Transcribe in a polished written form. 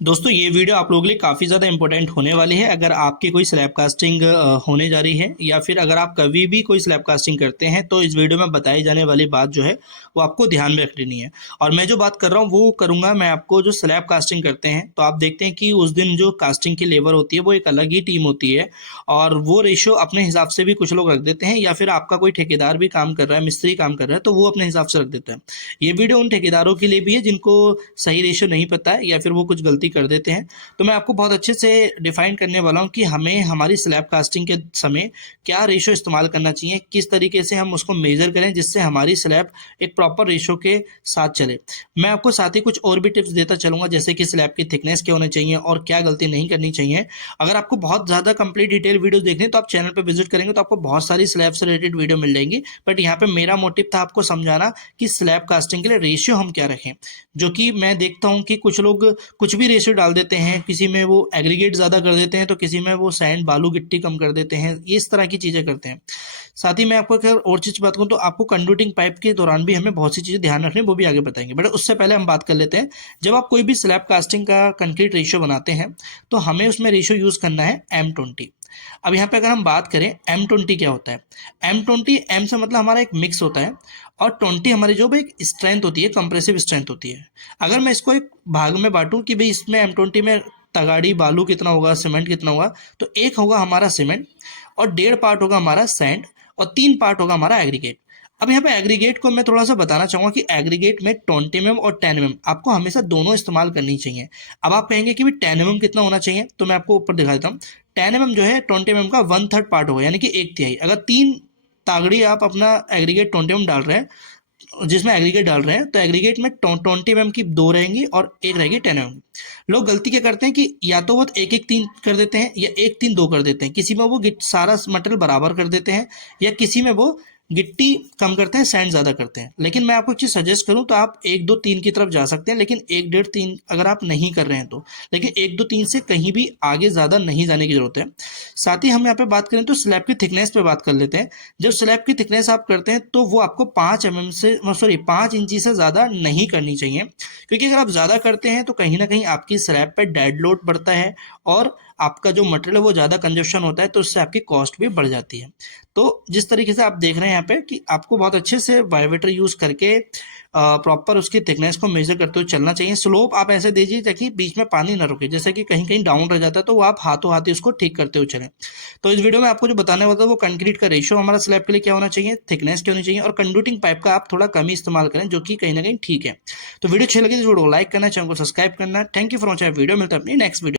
दोस्तों ये वीडियो आप लोगों के लिए काफ़ी ज़्यादा इंपॉर्टेंट होने वाली है। अगर आपकी कोई स्लैब कास्टिंग होने जा रही है या फिर अगर आप कभी भी कोई स्लैब कास्टिंग करते हैं तो इस वीडियो में बताई जाने वाली बात जो है वो आपको ध्यान में रखनी है। और मैं जो बात कर रहा हूँ वो करूँगा मैं आपको जो स्लैब कास्टिंग करते हैं तो आप देखते हैं कि उस दिन जो कास्टिंग की लेबर होती है वो एक अलग ही टीम होती है और वो रेशो अपने हिसाब से भी कुछ लोग रख देते हैं या फिर आपका कोई ठेकेदार भी काम कर रहा है, मिस्त्री काम कर रहा है तो वो अपने हिसाब से रख देता है। ये वीडियो उन ठेकेदारों के लिए भी है जिनको सही रेशो नहीं पता है या फिर वो कुछ गलती कर देते हैं। तो मैं आपको बहुत अच्छे से डिफाइन करने वाला हूँ कि हमें हमारी स्लैब कास्टिंग के समय क्या रेशो इस्तेमाल करना चाहिए, किस तरीके से हम उसको मेजर करें जिससे हमारी स्लैब एक प्रॉपर रेशो के साथ चले। मैं आपको साथ ही कुछ और भी टिप्स देता चलूंगा जैसे कि स्लैब की थिकनेस क्या होनी चाहिए और क्या गलती नहीं करनी चाहिए। अगर आपको बहुत ज़्यादा कंप्लीट डिटेल वीडियो देखने तो आप चैनल पर विजिट करेंगे तो आपको बहुत सारी स्लैब से रिलेटेड वीडियो मिल जाएंगी। बट यहाँ पे मेरा मोटिव था आपको समझाना कि स्लैब कास्टिंग के लिए रेशियो हम क्या रखें, जो कि मैं देखता हूँ कि कुछ लोग कुछ भी रेशियो डाल देते हैं, किसी में वो एग्रीगेट ज़्यादा कर देते हैं तो किसी में वो सैंड बालू गिट्टी कम कर देते हैं, इस तरह की चीज़ें करते हैं। साथ ही मैं आपको अगर और चीज़ बात करूँ तो आपको कंडक्टिंग पाइप के दौरान भी हमें बहुत सी चीज़ें ध्यान रखनी है, वो भी आगे बताएंगे। बट उससे पहले हम बात कर लेते हैं, जब आप कोई भी स्लैब कास्टिंग का कंक्रीट रेशियो बनाते हैं तो हमें उसमें रेशियो यूज़ करना है M20। अब यहाँ पे अगर हम बात करें M20 क्या होता है, M20 M से मतलब हमारा एक मिक्स होता है और 20 हमारी जो भी एक स्ट्रेंथ होती है, कंप्रेसिव स्ट्रेंथ होती है। अगर मैं इसको एक भाग में बांटूं कि भाई इसमें M20 में तगाड़ी बालू कितना होगा, सीमेंट कितना होगा, तो एक होगा हमारा सीमेंट और 1.5 पार्ट होगा हमारा सैंड और 3 पार्ट होगा हमारा एग्रीगेट। अब यहाँ पे एग्रीगेट को मैं थोड़ा सा बताना चाहूंगा कि एग्रीगेट में 20 mm और 10 mm आपको हमेशा दोनों इस्तेमाल करनी चाहिए। अब आप कहेंगे कि भाई 10 mm कितना होना चाहिए, तो मैं आपको ऊपर दिखा देता हूँ। 10 mm जो है 20 mm का 1/3 पार्ट होगा, यानी कि एक तिहाई। अगर 3 तागड़ी आप अपना एग्रीगेट 20 mm डाल रहे हैं, जिसमें एग्रीगेट डाल रहे हैं, तो एग्रीगेट में 20 mm की दो रहेंगी और एक रहेगी 10 mm। लोग गलती क्या करते हैं कि या तो वो एक एक तीन कर देते हैं या एक तीन दो कर देते हैं, किसी में वो सारा मटेरियल बराबर कर देते हैं या किसी में वो गिट्टी कम करते हैं, सैंड ज़्यादा करते हैं। लेकिन मैं आपको एक चीज़ सजेस्ट करूं तो आप 1 2 3 की तरफ जा सकते हैं, लेकिन 1 1.5 3 अगर आप नहीं कर रहे हैं तो। लेकिन 1 2 3 से कहीं भी आगे ज़्यादा नहीं जाने की जरूरत है। साथ ही हम यहाँ पे बात करें तो स्लैब की थिकनेस पे बात कर लेते हैं। जब स्लैब की थिकनेस आप करते हैं तो वो आपको 5 mm से 5 इंची से ज़्यादा नहीं करनी चाहिए, क्योंकि अगर आप ज़्यादा करते हैं तो कहीं ना कहीं आपकी स्लैब पे डेड लोड बढ़ता है और आपका जो मटेरियल है वो ज़्यादा कंजप्शन होता है, तो उससे आपकी कॉस्ट भी बढ़ जाती है। तो जिस तरीके से आप देख रहे हैं यहाँ पे कि आपको बहुत अच्छे से वाइब्रेटर यूज़ करके प्रॉपर उसकी थिकनेस को मेजर करते हुए चलना चाहिए। स्लोप आप ऐसे दीजिए ताकि बीच में पानी ना रुके, जैसे कि कहीं कहीं डाउन रह जाता है तो वो आप हाथों हाथ ही उसको ठीक करते हुए चलें। तो इस वीडियो में आपको जो बताने वाला था वो कंक्रीट का रेशियो हमारा स्लैब के लिए क्या होना चाहिए, थिकनेस क्या होनी चाहिए और कंडक्टिंग पाइप का आप थोड़ा कम ही इस्तेमाल करें, जो कि कहीं ना कहीं ठीक है। तो वीडियो अच्छी लगी तो वीडियो को लाइक करना, चैनल को सब्सक्राइब करना। Thank you for watching video, मिलता है अपनी नेक्स्ट वीडियो।